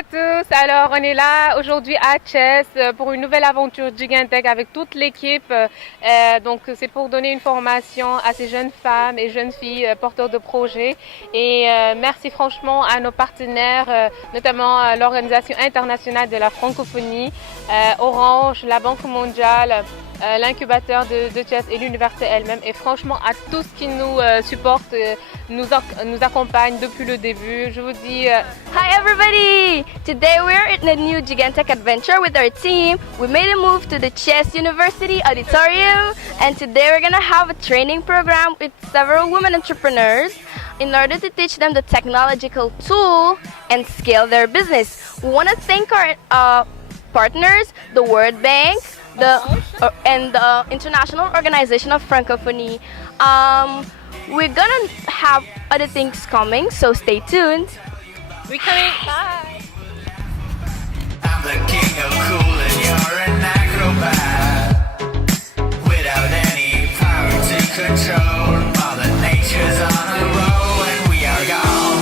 à tous. Alors, on est là aujourd'hui à Chess pour une nouvelle aventure Gigantech avec toute l'équipe. Donc, c'est pour donner une formation à ces jeunes femmes et jeunes filles porteurs de projets. Et merci franchement à nos partenaires, notamment l'Organisation internationale de la francophonie, Orange, la Banque mondiale, l'incubateur de Chess et l'université elle-même. Et franchement, à tous qui nous supportent, nous accompagnent depuis le début. Je vous dis... Hi everybody! Today we're in a new Gigantech adventure with our team. We made a move to the Chess University Auditorium, and today we're gonna have a training program with several women entrepreneurs in order to teach them the technological tool and scale their business. We want to thank our partners, the World Bank, and the International Organization of Francophonie. We're gonna have other things coming, so stay tuned. We're coming. Bye. I'm the king of cool and you're an acrobat. Without any power to control, Mother Nature's on a roll and we are gone.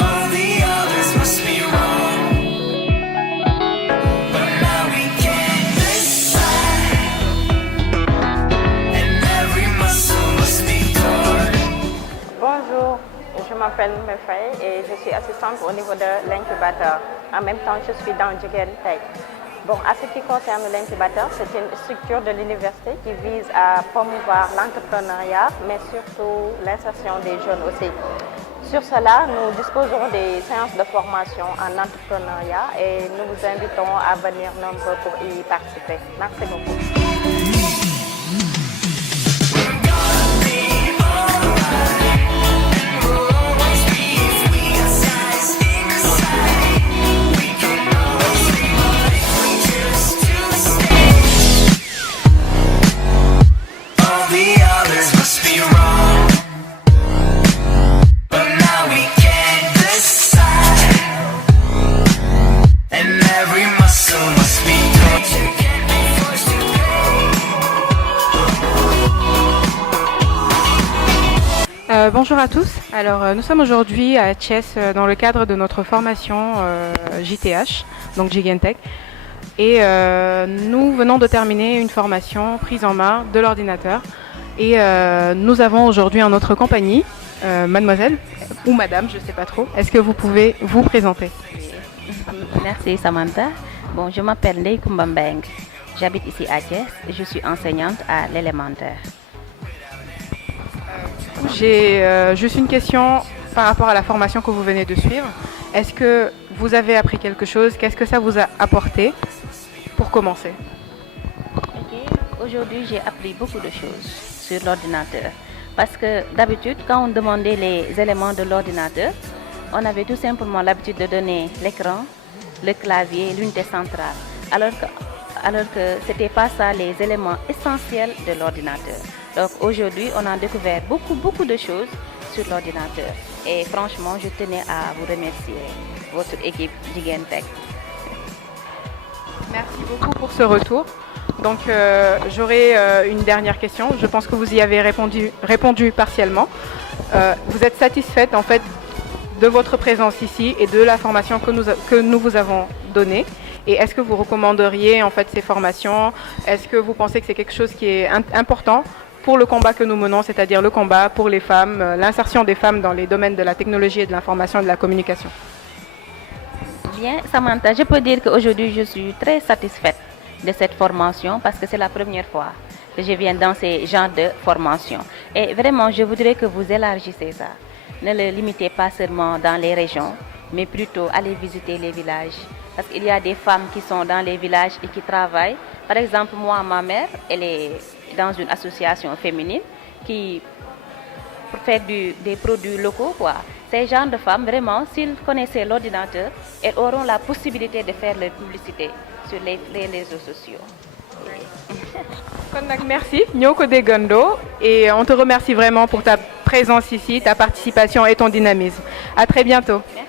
All the others must be wrong, but now we can decide, and every muscle must be torn. Bonjour, je m'appelle Mefray et je suis assistante au niveau de l'incubateur. En même temps, je suis dans Gigantech. Bon, à ce qui concerne l'incubateur, c'est une structure de l'université qui vise à promouvoir l'entrepreneuriat, mais surtout l'insertion des jeunes aussi. Sur cela, nous disposons des séances de formation en entrepreneuriat et nous vous invitons à venir nombreux pour y participer. Merci beaucoup. Bonjour à tous. Alors nous sommes aujourd'hui à Chess dans le cadre de notre formation JTH, donc Gigantech. Et nous venons de terminer une formation prise en main de l'ordinateur. Et nous avons aujourd'hui en notre compagnie, mademoiselle ou madame, je ne sais pas trop. Est-ce que vous pouvez vous présenter? Merci Samantha. Bon, je m'appelle Ndeye Koumba Mbeng. J'habite ici à Thiès. Je suis enseignante à l'élémentaire. J'ai juste une question par rapport à la formation que vous venez de suivre. Est-ce que vous avez appris quelque chose? Qu'est-ce que ça vous a apporté pour commencer? Aujourd'hui, j'ai appris beaucoup de choses sur l'ordinateur. Parce que d'habitude, quand on demandait les éléments de l'ordinateur, on avait tout simplement l'habitude de donner l'écran, le clavier, l'unité centrale. Alors que ce n'était pas ça les éléments essentiels de l'ordinateur. Donc aujourd'hui, on a découvert beaucoup de choses sur l'ordinateur. Et franchement, je tenais à vous remercier, votre équipe Gigantech. Merci beaucoup pour ce retour. Donc j'aurai une dernière question. Je pense que vous y avez répondu partiellement. Vous êtes satisfaite en fait de votre présence ici et de la formation que nous vous avons donnée. Et est-ce que vous recommanderiez en fait ces formations? Est-ce que vous pensez que c'est quelque chose qui est important pour le combat que nous menons, c'est-à-dire le combat pour les femmes, l'insertion des femmes dans les domaines de la technologie et de l'information et de la communication? Bien, Samantha, je peux dire qu'aujourd'hui, je suis très satisfaite de cette formation parce que c'est la première fois que je viens dans ces genres de formation. Et vraiment, je voudrais que vous élargissez ça. Ne le limitez pas seulement dans les régions, mais plutôt aller visiter les villages. Parce qu'il y a des femmes qui sont dans les villages et qui travaillent. Par exemple, moi, ma mère, elle est dans une association féminine qui fait des produits locaux, quoi. Ces genres de femmes, vraiment, s'ils connaissaient l'ordinateur, elles auront la possibilité de faire leur publicité sur les réseaux sociaux. Merci, Nyoko Degando, et on te remercie vraiment pour ta présence ici, ta participation et ton dynamisme. À très bientôt. Merci.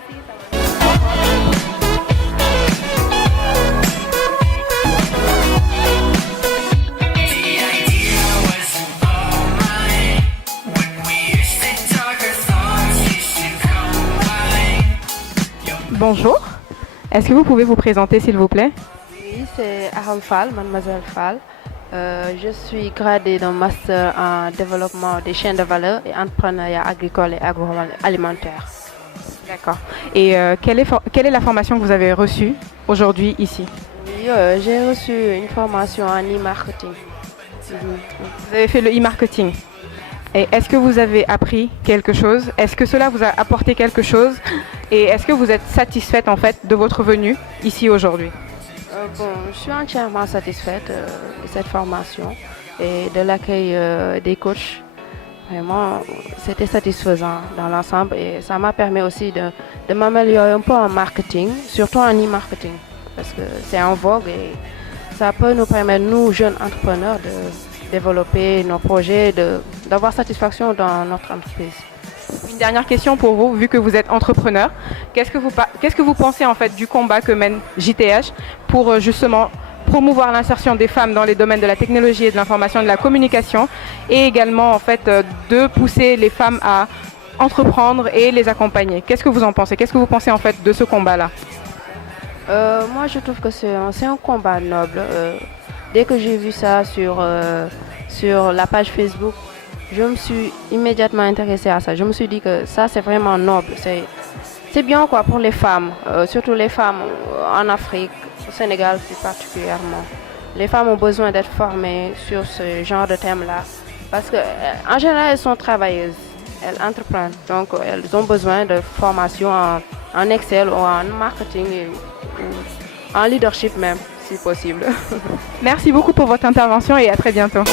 Bonjour. Est-ce que vous pouvez vous présenter, s'il vous plaît? Oui, c'est Aram Fall, mademoiselle Fall. Je suis gradée d'un master en développement des chaînes de valeur et entrepreneuriat agricole et agroalimentaire. D'accord. Et quelle est la formation que vous avez reçue aujourd'hui ici? Oui, j'ai reçu une formation en e-marketing. Vous avez fait le e-marketing. Et est-ce que vous avez appris quelque chose? Est-ce que cela vous a apporté quelque chose? Et est-ce que vous êtes satisfaite en fait de votre venue ici aujourd'hui? Bon, je suis entièrement satisfaite de cette formation et de l'accueil des coachs. Vraiment, c'était satisfaisant dans l'ensemble et ça m'a permis aussi de m'améliorer un peu en marketing, surtout en e-marketing, parce que c'est en vogue et ça peut nous permettre, nous, jeunes entrepreneurs, de développer nos projets, d'avoir satisfaction dans notre entreprise. Une dernière question pour vous, vu que vous êtes entrepreneur. Qu'est-ce que vous pensez en fait du combat que mène JTH pour justement promouvoir l'insertion des femmes dans les domaines de la technologie et de l'information et de la communication et également en fait de pousser les femmes à entreprendre et les accompagner? Qu'est-ce que vous en pensez? Qu'est-ce que vous pensez en fait de ce combat-là? Moi, je trouve que c'est un combat noble. Dès que j'ai vu ça sur la page Facebook, je me suis immédiatement intéressée à ça. Je me suis dit que ça, c'est vraiment noble. C'est bien quoi pour les femmes, surtout les femmes en Afrique, au Sénégal plus particulièrement. Les femmes ont besoin d'être formées sur ce genre de thème-là parce qu'en général, elles sont travailleuses, elles entreprennent. Donc, elles ont besoin de formation en Excel ou en marketing ou en leadership même, si possible. Merci beaucoup pour votre intervention et à très bientôt.